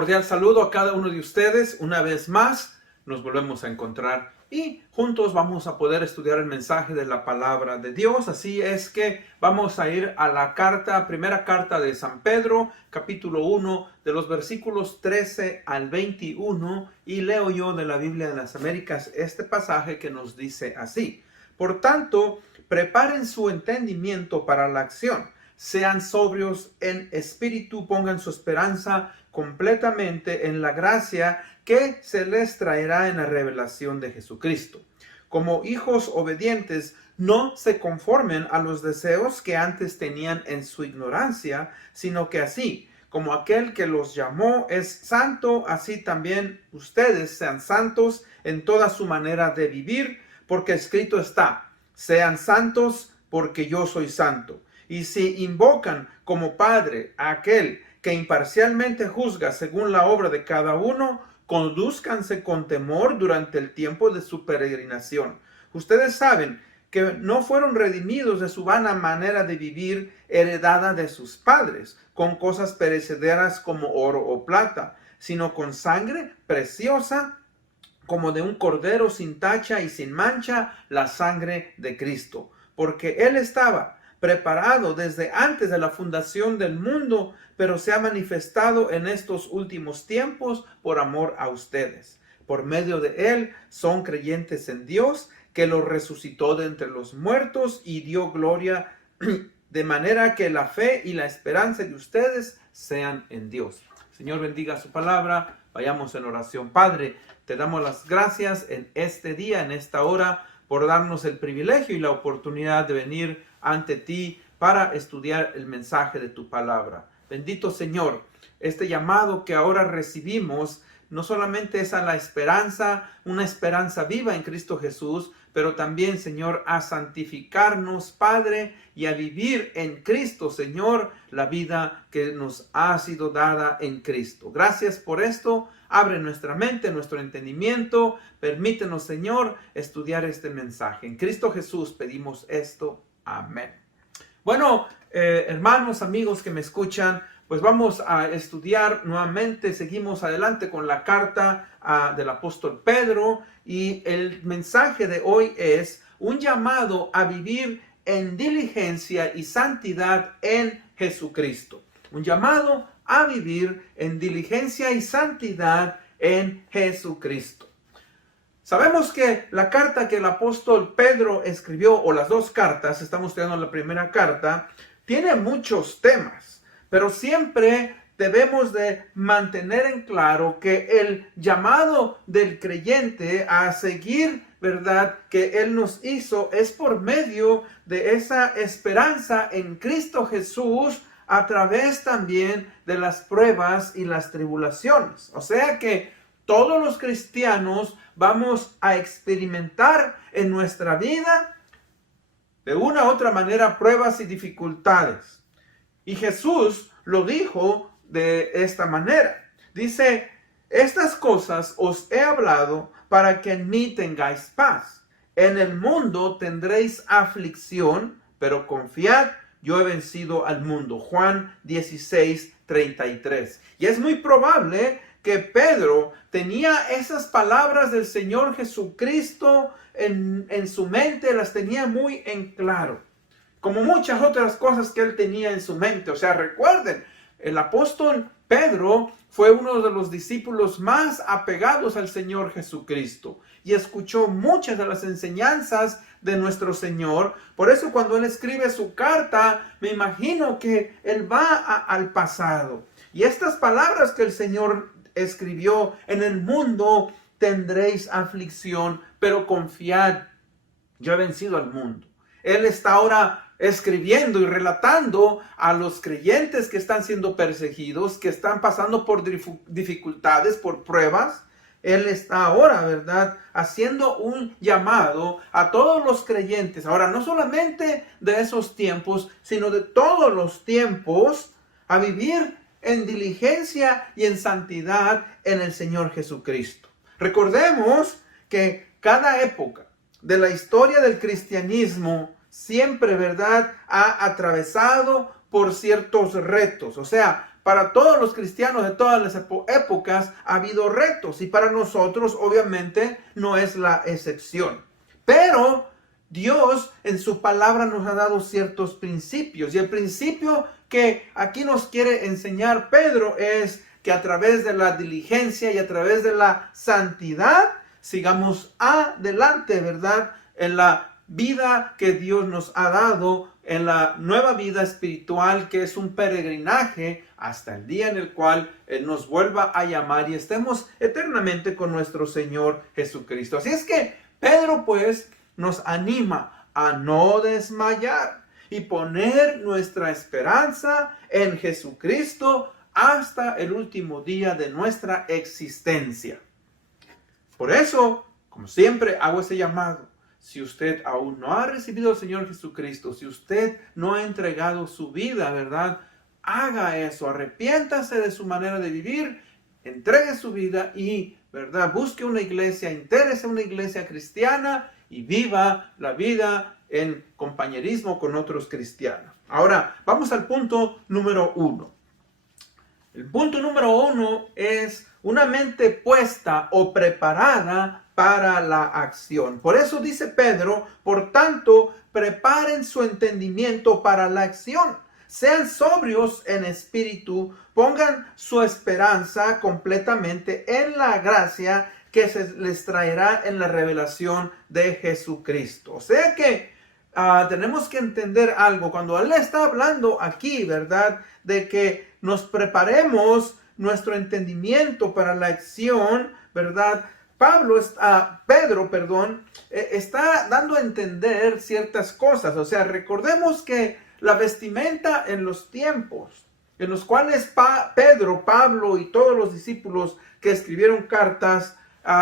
cordial saludo a cada uno de ustedes. Una vez más nos volvemos a encontrar y juntos vamos a poder estudiar el mensaje de la palabra de Dios. Así es que vamos a ir a la primera carta de San Pedro, capítulo 1, de los versículos 13 al 21, y leo yo de la Biblia de las Américas este pasaje que nos dice así: Por tanto, preparen su entendimiento para la acción. Sean sobrios en espíritu, pongan su esperanza completamente en la gracia que se les traerá en la revelación de Jesucristo. Como hijos obedientes, no se conformen a los deseos que antes tenían en su ignorancia, sino que así como aquel que los llamó es santo, así también ustedes sean santos en toda su manera de vivir, porque escrito está: sean santos porque yo soy santo. Y si invocan como Padre a aquel que imparcialmente juzga según la obra de cada uno, condúzcanse con temor durante el tiempo de su peregrinación. Ustedes saben que no fueron redimidos de su vana manera de vivir heredada de sus padres, con cosas perecederas como oro o plata, sino con sangre preciosa como de un cordero sin tacha y sin mancha, la sangre de Cristo. Porque Él estaba preparado desde antes de la fundación del mundo, pero se ha manifestado en estos últimos tiempos por amor a ustedes. Por medio de Él son creyentes en Dios, que lo resucitó de entre los muertos y dio gloria, de manera que la fe y la esperanza de ustedes sean en Dios. Señor, bendiga su palabra. Vayamos en oración. Padre, te damos las gracias en este día, en esta hora, por darnos el privilegio y la oportunidad de venir ante ti para estudiar el mensaje de tu palabra. Bendito Señor, este llamado que ahora recibimos no solamente es a la esperanza, una esperanza viva en Cristo Jesús, pero también, Señor, a santificarnos, Padre, y a vivir en Cristo, Señor, la vida que nos ha sido dada en Cristo. Gracias por esto. Abre nuestra mente, nuestro entendimiento. Permítenos, Señor, estudiar este mensaje. En Cristo Jesús pedimos esto. Amén. Bueno, hermanos, amigos que me escuchan, pues vamos a estudiar nuevamente. Seguimos adelante con la carta del apóstol Pedro, y el mensaje de hoy es un llamado a vivir en diligencia y santidad en Jesucristo. Un llamado a vivir en diligencia y santidad en Jesucristo. Sabemos que la carta que el apóstol Pedro escribió, o las dos cartas, estamos estudiando la primera carta, tiene muchos temas, pero siempre debemos de mantener en claro que el llamado del creyente a seguir, ¿verdad?, que Él nos hizo es por medio de esa esperanza en Cristo Jesús, a través también de las pruebas y las tribulaciones. O sea que todos los cristianos vamos a experimentar en nuestra vida, de una u otra manera, pruebas y dificultades. Y Jesús lo dijo de esta manera. Dice: estas cosas os he hablado para que en mí tengáis paz. En el mundo tendréis aflicción, pero confiad, yo he vencido al mundo. Juan 16:33. Y es muy probable que Pedro tenía esas palabras del Señor Jesucristo en su mente, las tenía muy en claro, como muchas otras cosas que él tenía en su mente. O sea, recuerden, el apóstol Pedro fue uno de los discípulos más apegados al Señor Jesucristo y escuchó muchas de las enseñanzas de nuestro Señor. Por eso, cuando él escribe su carta, me imagino que él va al pasado. Y estas palabras que el Señor escribió: en el mundo tendréis aflicción, pero confiad, yo he vencido al mundo. Él está ahora escribiendo y relatando a los creyentes que están siendo perseguidos, que están pasando por dificultades, por pruebas. Él está ahora, ¿verdad?, haciendo un llamado a todos los creyentes. Ahora, no solamente de esos tiempos, sino de todos los tiempos, a vivir en diligencia y en santidad en el Señor Jesucristo. Recordemos que cada época de la historia del cristianismo siempre, ¿verdad?, ha atravesado por ciertos retos. O sea, para todos los cristianos de todas las épocas ha habido retos y para nosotros obviamente no es la excepción. Pero Dios en su palabra nos ha dado ciertos principios y el principio que aquí nos quiere enseñar Pedro es que a través de la diligencia y a través de la santidad sigamos adelante, ¿verdad? En la vida que Dios nos ha dado, en la nueva vida espiritual que es un peregrinaje hasta el día en el cual Él nos vuelva a llamar y estemos eternamente con nuestro Señor Jesucristo. Así es que Pedro pues nos anima a no desmayar y poner nuestra esperanza en Jesucristo hasta el último día de nuestra existencia. Por eso, como siempre, hago ese llamado. Si usted aún no ha recibido al Señor Jesucristo, si usted no ha entregado su vida, ¿verdad? Haga eso, arrepiéntase de su manera de vivir, entregue su vida y, ¿verdad? Busque una iglesia, intérese a una iglesia cristiana y viva la vida en compañerismo con otros cristianos. Ahora, vamos al punto número 1. El punto número 1 es una mente puesta o preparada para la acción. Por eso dice Pedro, por tanto, preparen su entendimiento para la acción. Sean sobrios en espíritu, pongan su esperanza completamente en la gracia que se les traerá en la revelación de Jesucristo. O sea que tenemos que entender algo. Cuando Él está hablando aquí, ¿verdad? De que nos preparemos nuestro entendimiento para la acción, ¿verdad? Pedro, está dando a entender ciertas cosas. O sea, recordemos que la vestimenta en los tiempos en los cuales Pedro, Pablo y todos los discípulos que escribieron cartas,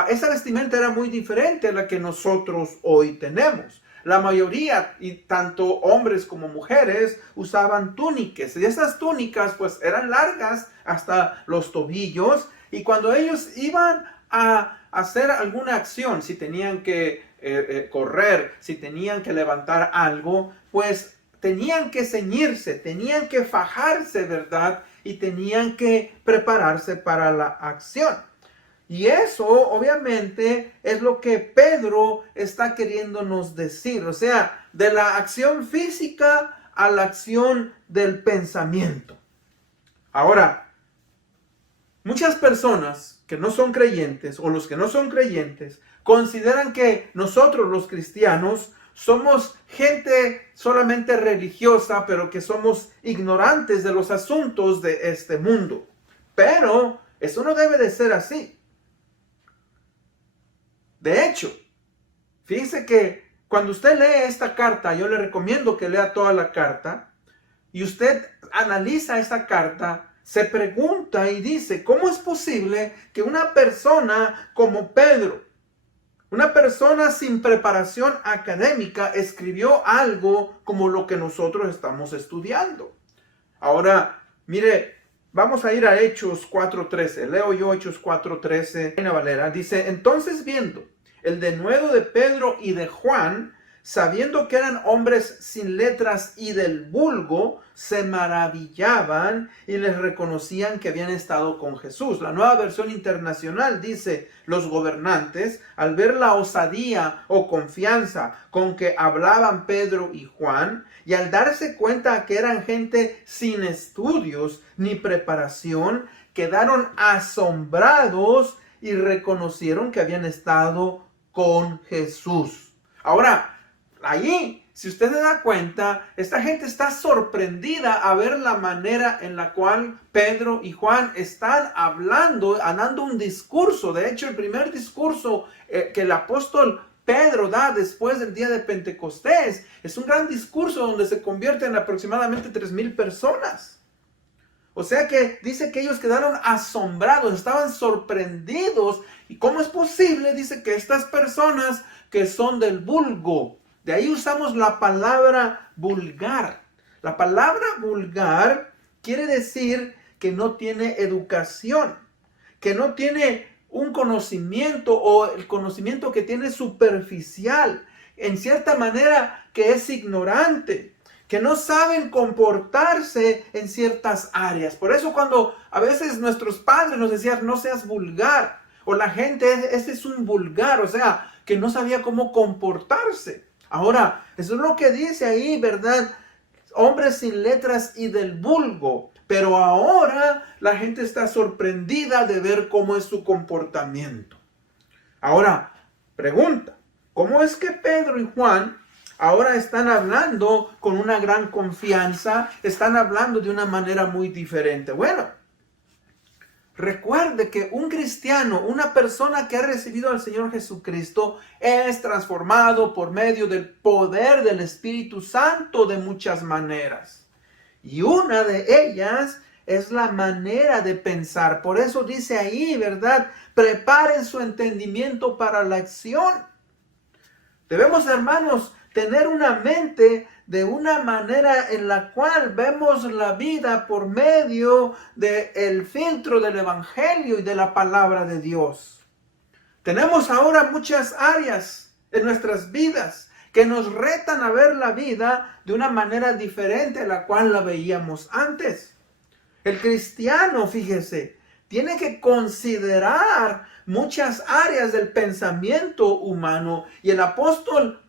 esa vestimenta era muy diferente a la que nosotros hoy tenemos. La mayoría, y tanto hombres como mujeres, usaban túnicas. Y esas túnicas pues eran largas hasta los tobillos. Y cuando ellos iban a hacer alguna acción, si tenían que correr, si tenían que levantar algo, pues tenían que ceñirse, tenían que fajarse, ¿verdad? Y tenían que prepararse para la acción. Y eso obviamente es lo que Pedro está queriéndonos decir. O sea, de la acción física a la acción del pensamiento. Ahora, muchas personas que no son creyentes o los que no son creyentes consideran que nosotros los cristianos somos gente solamente religiosa, pero que somos ignorantes de los asuntos de este mundo. Pero eso no debe de ser así. De hecho, fíjese que cuando usted lee esta carta, yo le recomiendo que lea toda la carta, y usted analiza esa carta, se pregunta y dice, ¿cómo es posible que una persona como Pedro, una persona sin preparación académica, escribió algo como lo que nosotros estamos estudiando? Ahora, mire, vamos a ir a Hechos 4:13. Leo yo Hechos 4:13. Reina Valera dice, entonces viendo el denuedo de Pedro y de Juan, sabiendo que eran hombres sin letras y del vulgo, se maravillaban y les reconocían que habían estado con Jesús. La Nueva Versión Internacional dice, los gobernantes, al ver la osadía o confianza con que hablaban Pedro y Juan, y al darse cuenta que eran gente sin estudios ni preparación, quedaron asombrados y reconocieron que habían estado con Jesús. Ahora, allí, si usted se da cuenta, esta gente está sorprendida a ver la manera en la cual Pedro y Juan están hablando, dando un discurso. De hecho, el primer discurso que el apóstol Pedro da después del día de Pentecostés es un gran discurso donde se convierten aproximadamente 3,000 personas. O sea que dice que ellos quedaron asombrados, estaban sorprendidos. ¿Y cómo es posible? Dice que estas personas que son del vulgo, de ahí usamos la palabra vulgar. La palabra vulgar quiere decir que no tiene educación, que no tiene un conocimiento o el conocimiento que tiene superficial, en cierta manera que es ignorante. que no saben comportarse en ciertas áreas. Por eso cuando a veces nuestros padres nos decían, no seas vulgar, o la gente, este es un vulgar, o sea, que no sabía cómo comportarse. Ahora, eso es lo que dice ahí, ¿verdad? Hombres sin letras y del vulgo. Pero ahora la gente está sorprendida de ver cómo es su comportamiento. Ahora, pregunta, ¿cómo es que Pedro y Juan ahora están hablando con una gran confianza? Están hablando de una manera muy diferente. Bueno, recuerde que un cristiano, una persona que ha recibido al Señor Jesucristo, es transformado por medio del poder del Espíritu Santo de muchas maneras. Y una de ellas es la manera de pensar. Por eso dice ahí, ¿verdad? Preparen su entendimiento para la acción. Debemos, hermanos, tener una mente de una manera en la cual vemos la vida por medio del filtro del Evangelio y de la palabra de Dios. Tenemos ahora muchas áreas en nuestras vidas que nos retan a ver la vida de una manera diferente a la cual la veíamos antes. El cristiano, fíjese, tiene que considerar muchas áreas del pensamiento humano, y el apóstol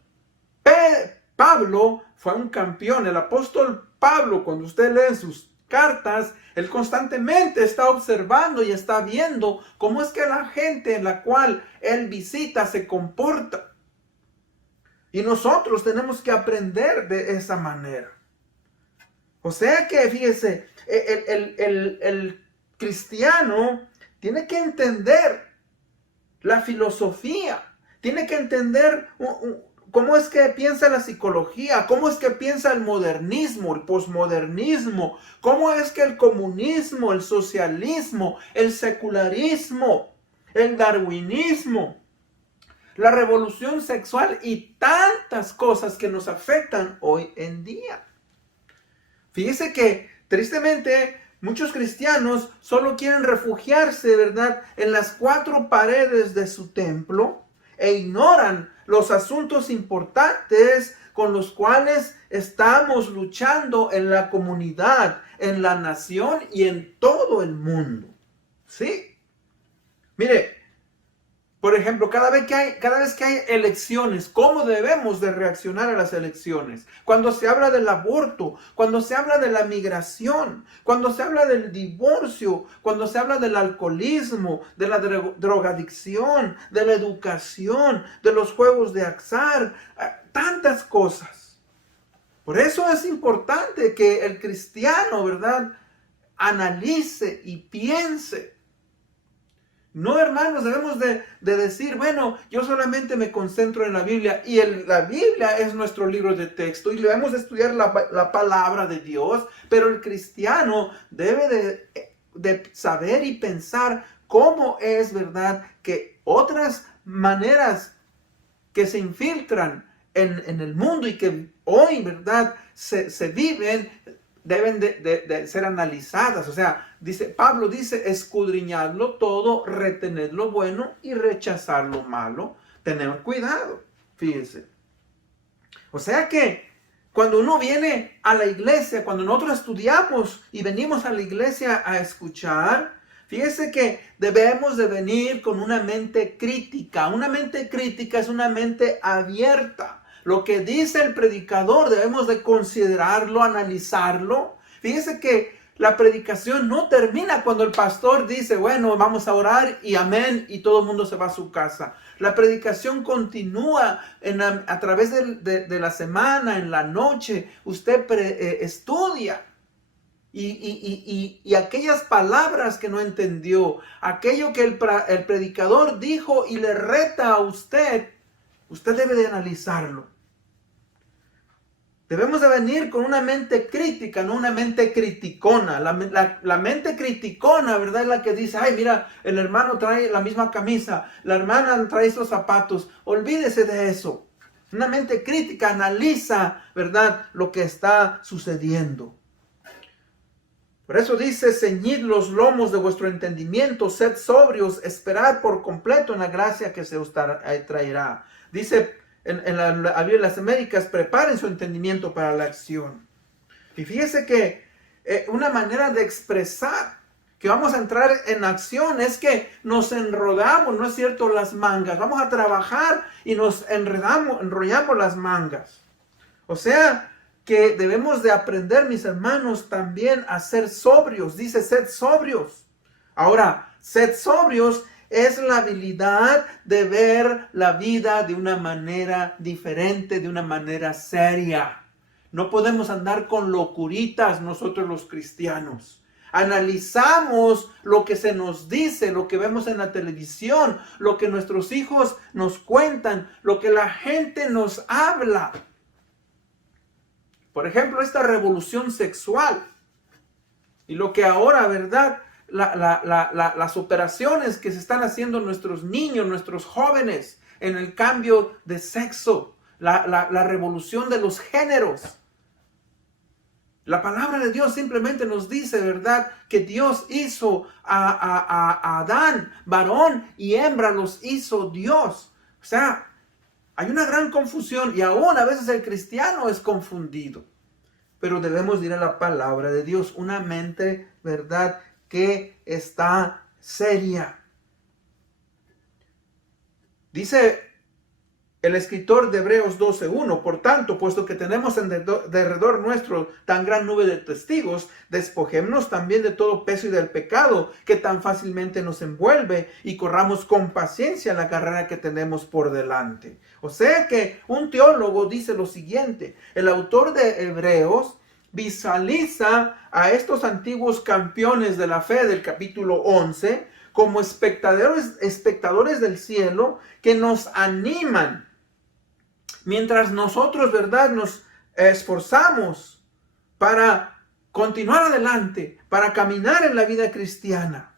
Pablo fue un campeón. El apóstol Pablo, cuando usted lee sus cartas, él constantemente está observando y está viendo cómo es que la gente en la cual él visita se comporta. Y nosotros tenemos que aprender de esa manera. O sea que, fíjese, el cristiano tiene que entender la filosofía, tiene que entender cómo es que piensa la psicología, cómo es que piensa el modernismo, el posmodernismo, cómo es que el comunismo, el socialismo, el secularismo, el darwinismo, la revolución sexual y tantas cosas que nos afectan hoy en día. Fíjese que tristemente muchos cristianos solo quieren refugiarse, ¿verdad?, en las cuatro paredes de su templo e ignoran los asuntos importantes con los cuales estamos luchando en la comunidad, en la nación y en todo el mundo. ¿Sí? Mire, por ejemplo, cada vez que hay elecciones, ¿cómo debemos de reaccionar a las elecciones? Cuando se habla del aborto, cuando se habla de la migración, cuando se habla del divorcio, cuando se habla del alcoholismo, de la drogadicción, de la educación, de los juegos de azar, tantas cosas. Por eso es importante que el cristiano, ¿verdad?, analice y piense. No, hermanos, debemos de decir, bueno, yo solamente me concentro en la Biblia, y la Biblia es nuestro libro de texto y debemos de estudiar la palabra de Dios, pero el cristiano debe de saber y pensar cómo es, ¿verdad?, que otras maneras que se infiltran en el mundo y que hoy, ¿verdad?, se viven, deben de ser analizadas. O sea, Pablo dice, escudriñadlo todo, retened lo bueno y rechazar lo malo. Tener cuidado, fíjense. O sea que cuando uno viene a la iglesia, cuando nosotros estudiamos y venimos a la iglesia a escuchar, fíjese que debemos de venir con una mente crítica. Una mente crítica es una mente abierta. Lo que dice el predicador debemos de considerarlo, analizarlo. Fíjese que la predicación no termina cuando el pastor dice, bueno, vamos a orar y amén, y todo el mundo se va a su casa. La predicación continúa a través de la semana, en la noche. Usted estudia. Y aquellas palabras que no entendió, aquello que el predicador dijo y le reta a usted, usted debe de analizarlo. Debemos de venir con una mente crítica, no una mente criticona. La mente criticona, ¿verdad?, es la que dice, ay, mira, el hermano trae la misma camisa, la hermana trae esos zapatos. Olvídese de eso. Una mente crítica analiza, ¿verdad?, lo que está sucediendo. Por eso dice, ceñid los lomos de vuestro entendimiento, sed sobrios, esperad por completo en la gracia que se os traerá. Dice en la Biblia de las Américas, preparen su entendimiento para la acción. Y fíjese que una manera de expresar que vamos a entrar en acción es que nos enrodamos, ¿no es cierto?, las mangas. Vamos a trabajar y nos enrollamos las mangas. O sea, que debemos de aprender, mis hermanos, también a ser sobrios. Dice, sed sobrios. Ahora, sed sobrios es la habilidad de ver la vida de una manera diferente, de una manera seria. No podemos andar con locuritas nosotros los cristianos. Analizamos lo que se nos dice, lo que vemos en la televisión, lo que nuestros hijos nos cuentan, lo que la gente nos habla. Por ejemplo, esta revolución sexual y lo que ahora, ¿verdad? Las operaciones que se están haciendo nuestros niños, nuestros jóvenes en el cambio de sexo, la revolución de los géneros. La palabra de Dios simplemente nos dice, ¿verdad?, que Dios hizo a Adán, varón y hembra los hizo Dios. O sea, hay una gran confusión y aún a veces el cristiano es confundido. Pero debemos ir a la palabra de Dios, una mente, ¿verdad?, que está seria. Dice el escritor de Hebreos 12:1, por tanto, puesto que tenemos en derredor nuestro tan gran nube de testigos, despojémonos también de todo peso y del pecado que tan fácilmente nos envuelve y corramos con paciencia la carrera que tenemos por delante. O sea que un teólogo dice lo siguiente, el autor de Hebreos visualiza a estos antiguos campeones de la fe del capítulo 11 como espectadores del cielo que nos animan mientras nosotros, ¿verdad?, nos esforzamos para continuar adelante, para caminar en la vida cristiana.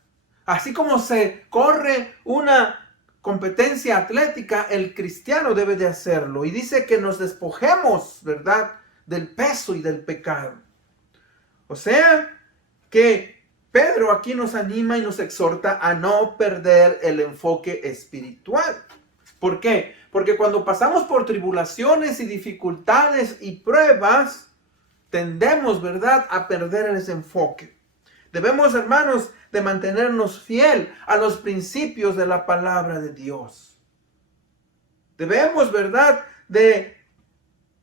Así como se corre una competencia atlética, el cristiano debe de hacerlo. Y dice que nos despojemos, ¿verdad?, del peso y del pecado. O sea, que Pedro aquí nos anima y nos exhorta a no perder el enfoque espiritual. ¿Por qué? Porque cuando pasamos por tribulaciones y dificultades y pruebas, tendemos, ¿verdad?, a perder ese enfoque. Debemos, hermanos, de mantenernos fiel a los principios de la palabra de Dios. Debemos, ¿verdad?, de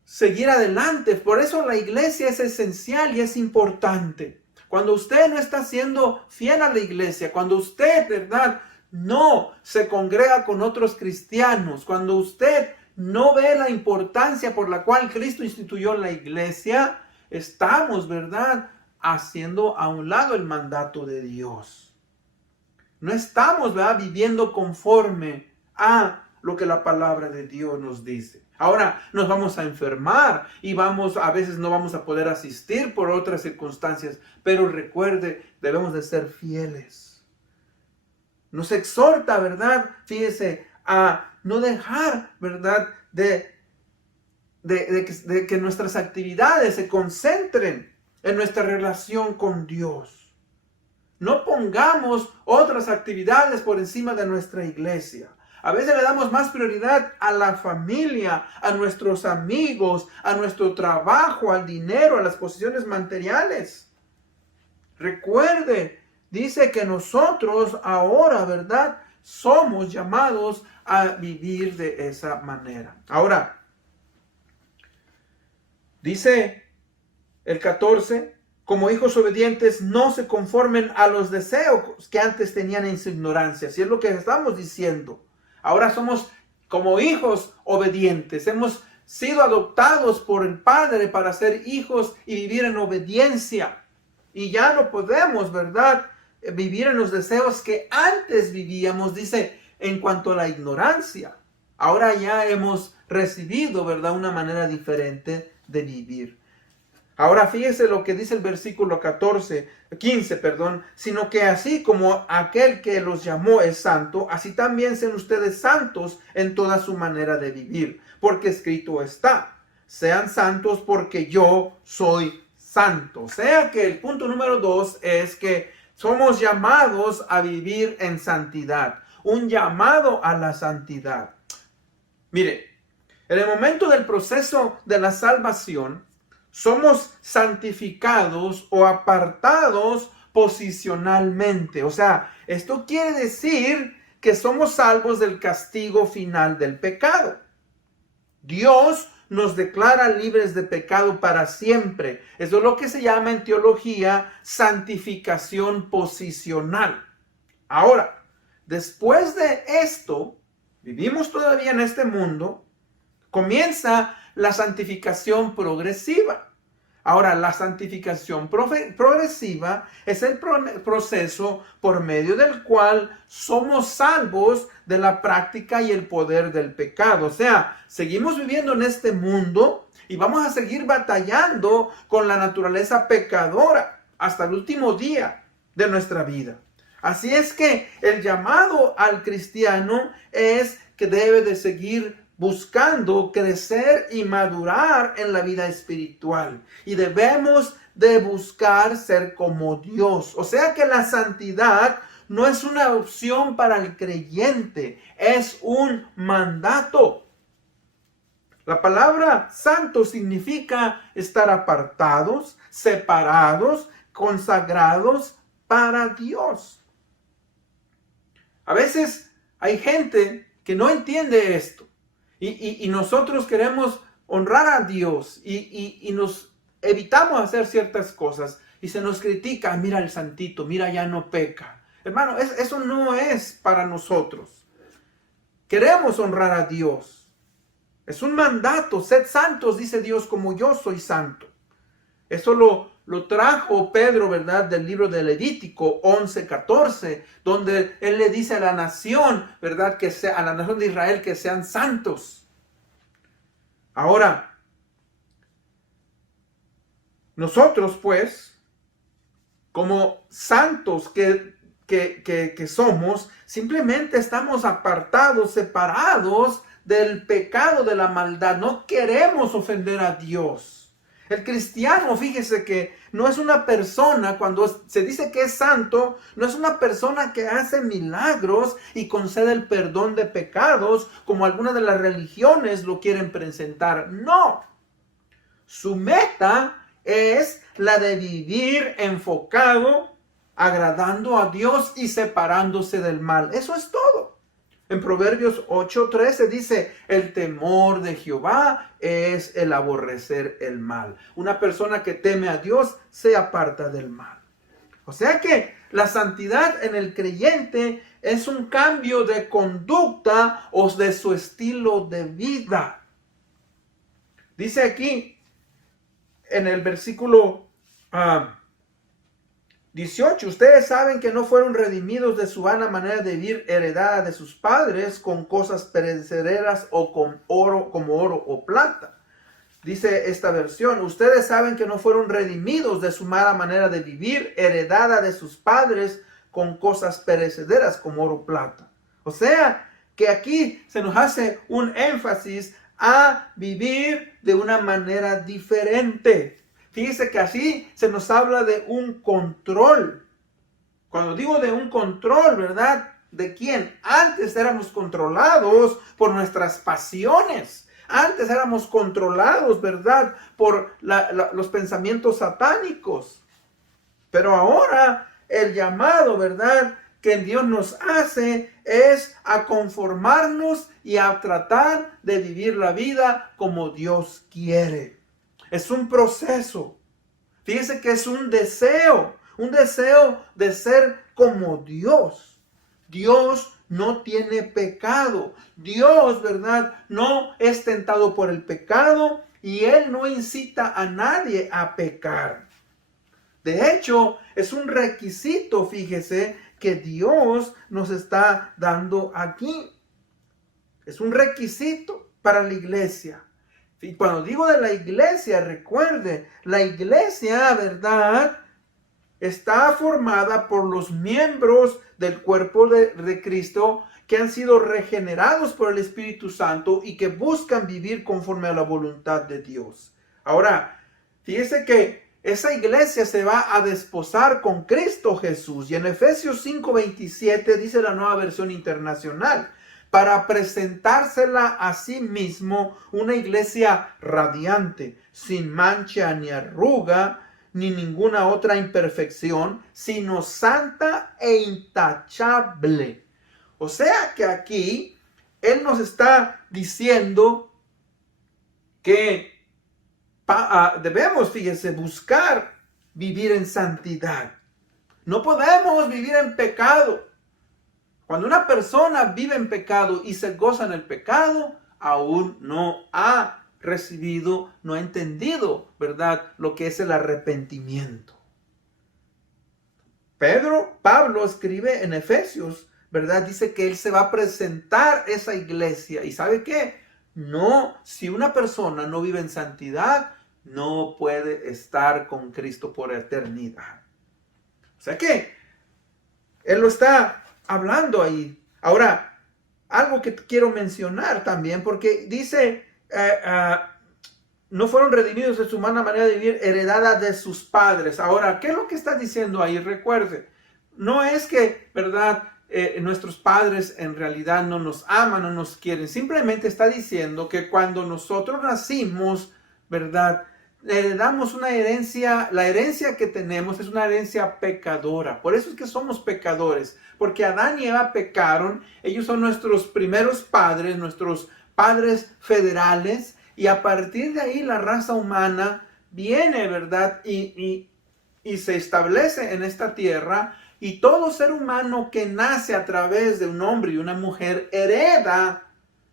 seguir adelante. Por eso la iglesia es esencial y es importante. Cuando usted no está siendo fiel a la iglesia, cuando usted, ¿verdad?, no se congrega con otros cristianos, cuando usted no ve la importancia por la cual Cristo instituyó la iglesia, estamos, ¿verdad?, haciendo a un lado el mandato de Dios. No estamos, ¿verdad?, viviendo conforme a lo que la palabra de Dios nos dice. Ahora nos vamos a enfermar y a veces no vamos a poder asistir por otras circunstancias, pero recuerde, debemos de ser fieles. Nos exhorta, ¿verdad?, fíjese, a no dejar, ¿verdad?, de que nuestras actividades se concentren en nuestra relación con Dios. No pongamos otras actividades por encima de nuestra iglesia. A veces le damos más prioridad a la familia, a nuestros amigos, a nuestro trabajo, al dinero, a las posiciones materiales. Recuerde, dice que nosotros ahora, ¿verdad?, somos llamados a vivir de esa manera. Ahora, dice el 14, como hijos obedientes, no se conformen a los deseos que antes tenían en su ignorancia. Así es lo que estamos diciendo. Ahora somos como hijos obedientes. Hemos sido adoptados por el Padre para ser hijos y vivir en obediencia. Y ya no podemos, ¿verdad?, vivir en los deseos que antes vivíamos, dice, en cuanto a la ignorancia. Ahora ya hemos recibido, ¿verdad?, una manera diferente de vivir. Ahora fíjese lo que dice el versículo 15, sino que así como aquel que los llamó es santo, así también sean ustedes santos en toda su manera de vivir, porque escrito está, sean santos porque yo soy santo. O sea que el punto número 2 es que somos llamados a vivir en santidad, un llamado a la santidad. Mire, en el momento del proceso de la salvación, somos santificados o apartados posicionalmente. O sea, esto quiere decir que somos salvos del castigo final del pecado. Dios nos declara libres de pecado para siempre. Eso es lo que se llama en teología santificación posicional. Ahora, después de esto, vivimos todavía en este mundo, comienza la santificación progresiva. Ahora, la santificación progresiva es el proceso por medio del cual somos salvos de la práctica y el poder del pecado. O sea, seguimos viviendo en este mundo y vamos a seguir batallando con la naturaleza pecadora hasta el último día de nuestra vida. Así es que el llamado al cristiano es que debe de seguir buscando crecer y madurar en la vida espiritual. Y debemos de buscar ser como Dios. O sea que la santidad no es una opción para el creyente, es un mandato. La palabra santo significa estar apartados, separados, consagrados para Dios. A veces hay gente que no entiende esto. Y nosotros queremos honrar a Dios y nos evitamos hacer ciertas cosas y se nos critica, mira el santito, mira ya no peca. Hermano, eso no es para nosotros. Queremos honrar a Dios. Es un mandato, sed santos, dice Dios, como yo soy santo. Eso lo trajo Pedro, ¿verdad? Del libro de Levítico 11:14, donde él le dice a la nación, ¿verdad? A la nación de Israel que sean santos. Ahora, nosotros pues, como santos que somos, simplemente estamos apartados, separados del pecado, de la maldad. No queremos ofender a Dios. El cristiano, fíjese que no es una persona, cuando se dice que es santo, no es una persona que hace milagros y concede el perdón de pecados, como algunas de las religiones lo quieren presentar. No. Su meta es la de vivir enfocado, agradando a Dios y separándose del mal. Eso es todo. En Proverbios 8:13 dice, el temor de Jehová es el aborrecer el mal. Una persona que teme a Dios se aparta del mal. O sea que la santidad en el creyente es un cambio de conducta o de su estilo de vida. Dice aquí en el versículo 18, ustedes saben que no fueron redimidos de su vana manera de vivir heredada de sus padres con cosas perecederas o con oro, como oro o plata. Dice esta versión, ustedes saben que no fueron redimidos de su mala manera de vivir heredada de sus padres con cosas perecederas como oro o plata. O sea, que aquí se nos hace un énfasis a vivir de una manera diferente. Fíjese que así se nos habla de un control. Cuando digo de un control, ¿verdad? ¿De quién? Antes éramos controlados por nuestras pasiones. Antes éramos controlados, ¿verdad? Por los pensamientos satánicos. Pero ahora el llamado, ¿verdad?, que Dios nos hace es a conformarnos y a tratar de vivir la vida como Dios quiere. Es un proceso. Fíjese que es un deseo de ser como Dios. Dios no tiene pecado. Dios, ¿verdad?, no es tentado por el pecado y Él no incita a nadie a pecar. De hecho, es un requisito, fíjese, que Dios nos está dando aquí. Es un requisito para la iglesia. Y cuando digo de la iglesia, recuerde, la iglesia, ¿verdad?, está formada por los miembros del cuerpo de Cristo que han sido regenerados por el Espíritu Santo y que buscan vivir conforme a la voluntad de Dios. Ahora, fíjese que esa iglesia se va a desposar con Cristo Jesús. Y en Efesios 5:27 dice la Nueva Versión Internacional, para presentársela a sí mismo una iglesia radiante, sin mancha ni arruga, ni ninguna otra imperfección, sino santa e intachable. O sea que aquí Él nos está diciendo que debemos, fíjese, buscar vivir en santidad. No podemos vivir en pecado. Cuando una persona vive en pecado y se goza en el pecado, aún no ha recibido, no ha entendido, ¿verdad?, lo que es el arrepentimiento. Pablo escribe en Efesios, ¿verdad? Dice que él se va a presentar esa iglesia. ¿Y sabe qué? No, si una persona no vive en santidad, no puede estar con Cristo por eternidad. O sea que él lo está hablando ahí. Ahora, algo que quiero mencionar también, porque dice, no fueron redimidos de su humana manera de vivir, heredada de sus padres. Ahora, ¿qué es lo que está diciendo ahí? Recuerde, no es que, ¿verdad?, nuestros padres en realidad no nos aman, no nos quieren. Simplemente está diciendo que cuando nosotros nacimos, ¿verdad?, heredamos una herencia. La herencia que tenemos es una herencia pecadora. Por eso es que somos pecadores, porque Adán y Eva pecaron. Ellos son nuestros primeros padres, nuestros padres federales, y a partir de ahí la raza humana viene, ¿verdad?, y se establece en esta tierra. Y todo ser humano que nace a través de un hombre y una mujer hereda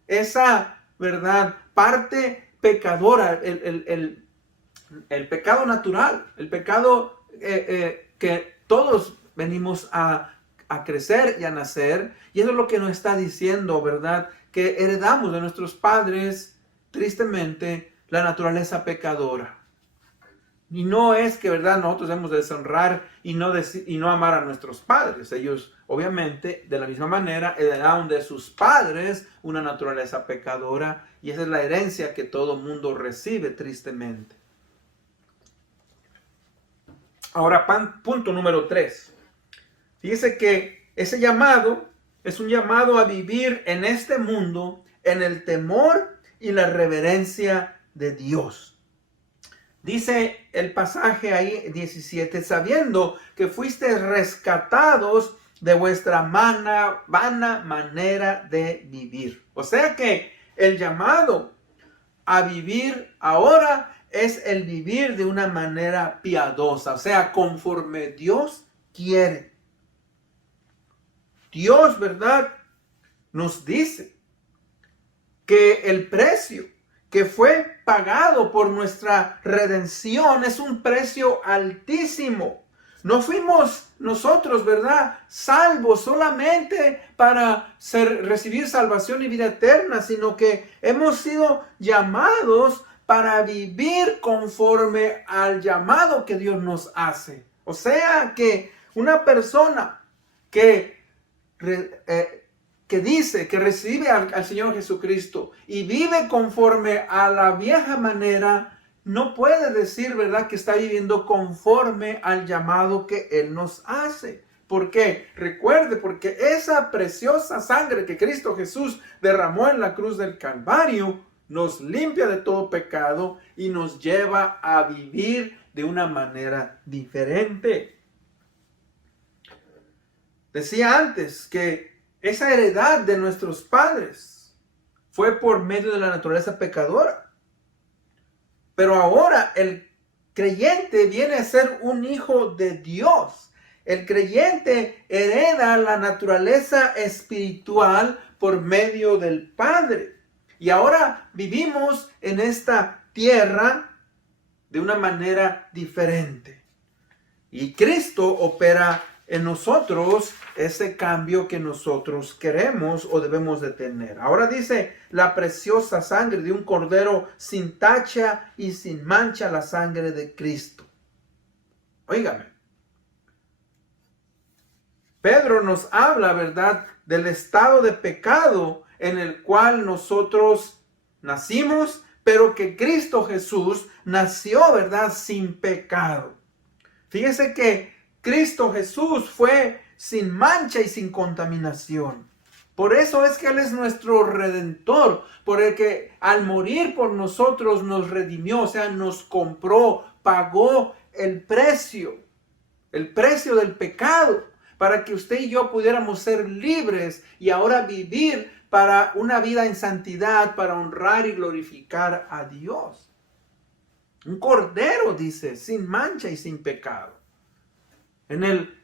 esa, ¿verdad?, parte pecadora, el pecado natural, el pecado que todos venimos a crecer y a nacer. Y eso es lo que nos está diciendo, ¿verdad?, que heredamos de nuestros padres, tristemente, la naturaleza pecadora. Y no es que, ¿verdad?, nosotros debemos deshonrar y no amar a nuestros padres. Ellos, obviamente, de la misma manera, heredaron de sus padres una naturaleza pecadora. Y esa es la herencia que todo mundo recibe, tristemente. Ahora, punto número 3. Fíjese que ese llamado es un llamado a vivir en este mundo en el temor y la reverencia de Dios. Dice el pasaje ahí 17, sabiendo que fuisteis rescatados de vuestra vana manera de vivir. O sea que el llamado a vivir ahora es el vivir de una manera piadosa, o sea, conforme Dios quiere. Dios, ¿verdad?, nos dice que el precio que fue pagado por nuestra redención es un precio altísimo. No fuimos nosotros, ¿verdad?, salvos solamente para recibir salvación y vida eterna, sino que hemos sido llamados para vivir conforme al llamado que Dios nos hace. O sea que una persona que dice que recibe al Señor Jesucristo y vive conforme a la vieja manera, no puede decir, ¿verdad?, que está viviendo conforme al llamado que Él nos hace. ¿Por qué? Recuerde, porque esa preciosa sangre que Cristo Jesús derramó en la cruz del Calvario nos limpia de todo pecado y nos lleva a vivir de una manera diferente. Decía antes que esa heredad de nuestros padres fue por medio de la naturaleza pecadora. Pero ahora el creyente viene a ser un hijo de Dios. El creyente hereda la naturaleza espiritual por medio del Padre. Y ahora vivimos en esta tierra de una manera diferente. Y Cristo opera en nosotros ese cambio que nosotros queremos o debemos de tener. Ahora dice, la preciosa sangre de un cordero sin tacha y sin mancha, la sangre de Cristo. Óigame. Pedro nos habla, ¿verdad?, del estado de pecado en el cual nosotros nacimos, pero que Cristo Jesús nació, ¿verdad?, sin pecado. Fíjese que Cristo Jesús fue sin mancha y sin contaminación. Por eso es que Él es nuestro Redentor, por el que al morir por nosotros nos redimió, o sea, nos compró, pagó el precio del pecado, para que usted y yo pudiéramos ser libres y ahora vivir para una vida en santidad, para honrar y glorificar a Dios. Un cordero, dice, sin mancha y sin pecado. En el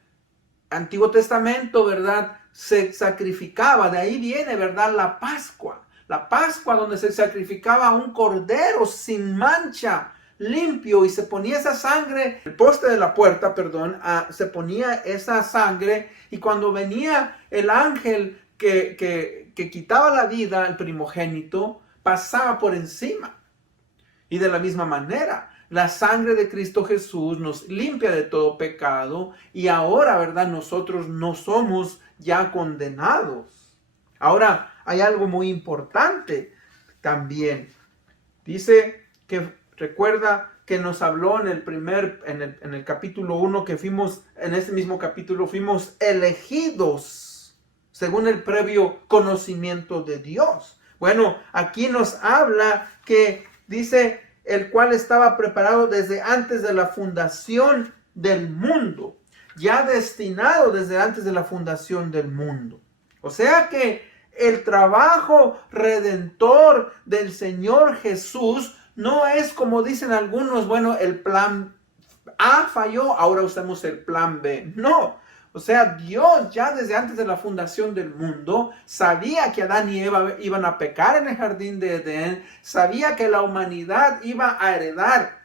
Antiguo Testamento, ¿verdad?, se sacrificaba, de ahí viene, ¿verdad?, la Pascua donde se sacrificaba un cordero sin mancha, limpio, y se ponía esa sangre, el poste de la puerta, se ponía esa sangre, y cuando venía el ángel que quitaba la vida al primogénito, pasaba por encima. Y de la misma manera, la sangre de Cristo Jesús nos limpia de todo pecado, y ahora, ¿verdad?, nosotros no somos ya condenados. Ahora, hay algo muy importante también. Dice que, recuerda que nos habló en el capítulo 1, que en ese mismo capítulo fuimos elegidos según el previo conocimiento de Dios. Bueno, aquí nos habla que dice, el cual estaba preparado desde antes de la fundación del mundo, ya destinado desde antes de la fundación del mundo. O sea que el trabajo redentor del Señor Jesús no es como dicen algunos, bueno, el plan A falló, ahora usamos el plan B. No. O sea, Dios ya desde antes de la fundación del mundo sabía que Adán y Eva iban a pecar en el jardín de Edén, sabía que la humanidad iba a heredar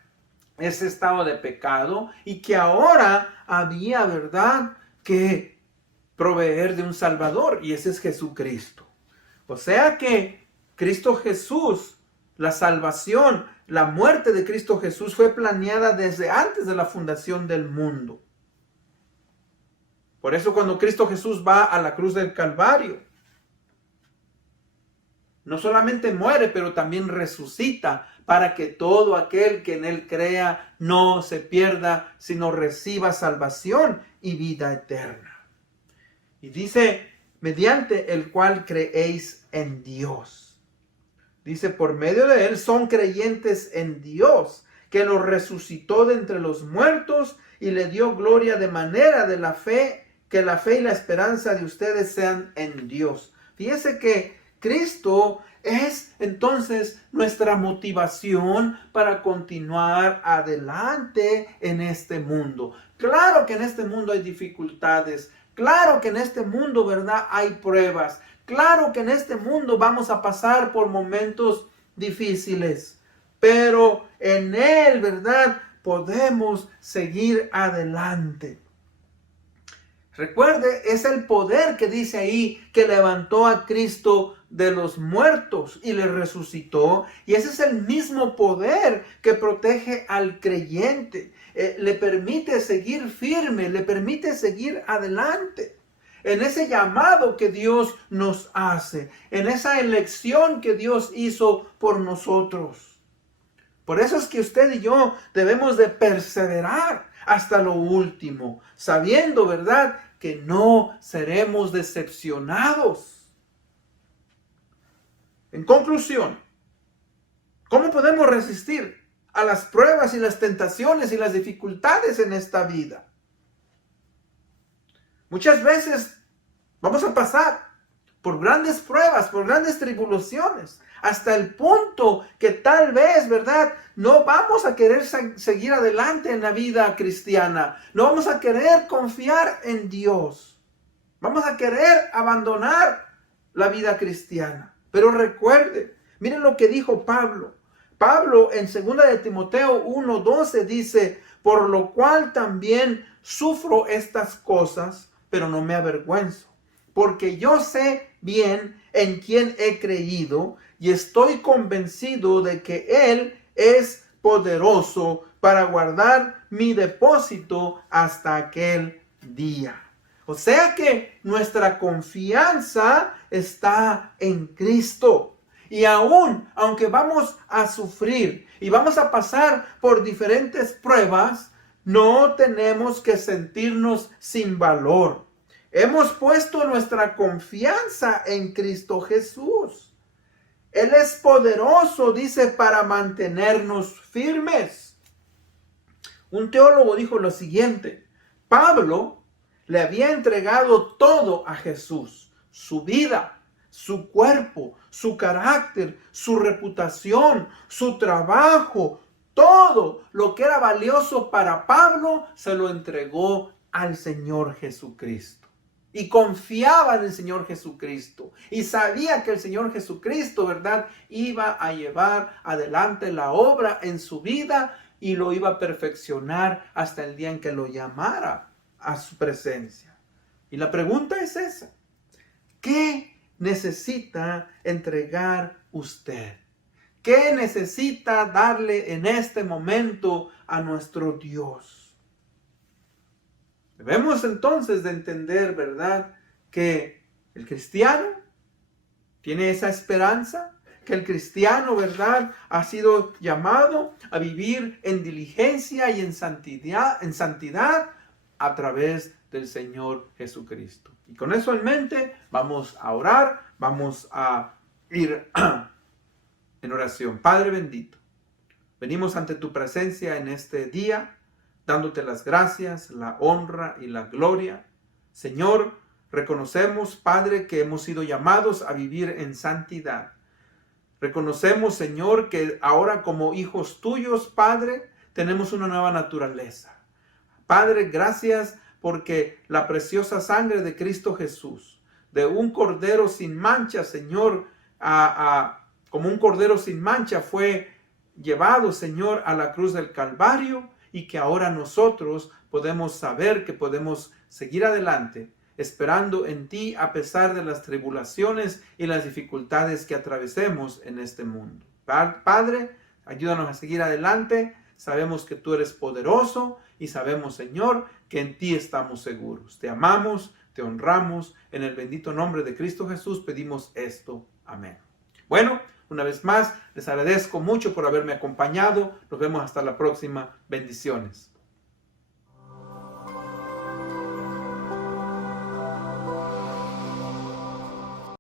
ese estado de pecado y que ahora había, ¿verdad?, que proveer de un Salvador, y ese es Jesucristo. O sea que Cristo Jesús, la salvación, la muerte de Cristo Jesús fue planeada desde antes de la fundación del mundo. Por eso cuando Cristo Jesús va a la cruz del Calvario, no solamente muere, pero también resucita para que todo aquel que en Él crea no se pierda, sino reciba salvación y vida eterna. Y dice, mediante el cual creéis en Dios. Dice, por medio de Él son creyentes en Dios, que lo resucitó de entre los muertos y le dio gloria de manera de la fe, que la fe y la esperanza de ustedes sean en Dios. Fíjese que Cristo es entonces nuestra motivación para continuar adelante en este mundo. Claro que en este mundo hay dificultades. Claro que en este mundo, ¿verdad?, hay pruebas. Claro que en este mundo vamos a pasar por momentos difíciles. Pero en Él, ¿verdad?, podemos seguir adelante. Recuerde, es el poder que dice ahí que levantó a Cristo de los muertos y le resucitó. Y ese es el mismo poder que protege al creyente. Le permite seguir firme, le permite seguir adelante. En ese llamado que Dios nos hace, en esa elección que Dios hizo por nosotros. Por eso es que usted y yo debemos de perseverar hasta lo último, sabiendo, ¿verdad?, que no seremos decepcionados. En conclusión, ¿cómo podemos resistir a las pruebas y las tentaciones y las dificultades en esta vida? Muchas veces vamos a pasar por grandes pruebas, por grandes tribulaciones, hasta el punto que tal vez, ¿verdad?, no vamos a querer seguir adelante en la vida cristiana. No vamos a querer confiar en Dios. Vamos a querer abandonar la vida cristiana. Pero recuerde, miren lo que dijo Pablo. Pablo en 2 de Timoteo 1:12 dice, por lo cual también sufro estas cosas, pero no me avergüenzo, porque yo sé bien en quién he creído y estoy convencido de que Él es poderoso para guardar mi depósito hasta aquel día. O sea que nuestra confianza está en Cristo. Y aunque vamos a sufrir y vamos a pasar por diferentes pruebas, no tenemos que sentirnos sin valor. Hemos puesto nuestra confianza en Cristo Jesús. Él es poderoso, dice, para mantenernos firmes. Un teólogo dijo lo siguiente: Pablo le había entregado todo a Jesús: su vida, su cuerpo, su carácter, su reputación, su trabajo. Todo lo que era valioso para Pablo se lo entregó al Señor Jesucristo. Y confiaba en el Señor Jesucristo. Y sabía que el Señor Jesucristo, ¿verdad?, iba a llevar adelante la obra en su vida y lo iba a perfeccionar hasta el día en que lo llamara a su presencia. Y la pregunta es esa: ¿qué necesita entregar usted? ¿Qué necesita darle en este momento a nuestro Dios? Debemos entonces de entender, ¿verdad?, que el cristiano tiene esa esperanza, que el cristiano, ¿verdad?, ha sido llamado a vivir en diligencia y en santidad a través del Señor Jesucristo. Y con eso en mente, vamos a orar, vamos a ir en oración. Padre bendito, venimos ante tu presencia en este día, dándote las gracias, la honra y la gloria. Señor, reconocemos, Padre, que hemos sido llamados a vivir en santidad. Reconocemos, Señor, que ahora como hijos tuyos, Padre, tenemos una nueva naturaleza. Padre, gracias porque la preciosa sangre de Cristo Jesús, de un cordero sin mancha, Señor, como un cordero sin mancha fue llevado, Señor, a la cruz del Calvario, y que ahora nosotros podemos saber que podemos seguir adelante, esperando en ti a pesar de las tribulaciones y las dificultades que atravesemos en este mundo. Padre, ayúdanos a seguir adelante. Sabemos que tú eres poderoso y sabemos, Señor, que en ti estamos seguros. Te amamos, te honramos. En el bendito nombre de Cristo Jesús pedimos esto. Amén. Bueno, una vez más, les agradezco mucho por haberme acompañado. Nos vemos hasta la próxima. Bendiciones.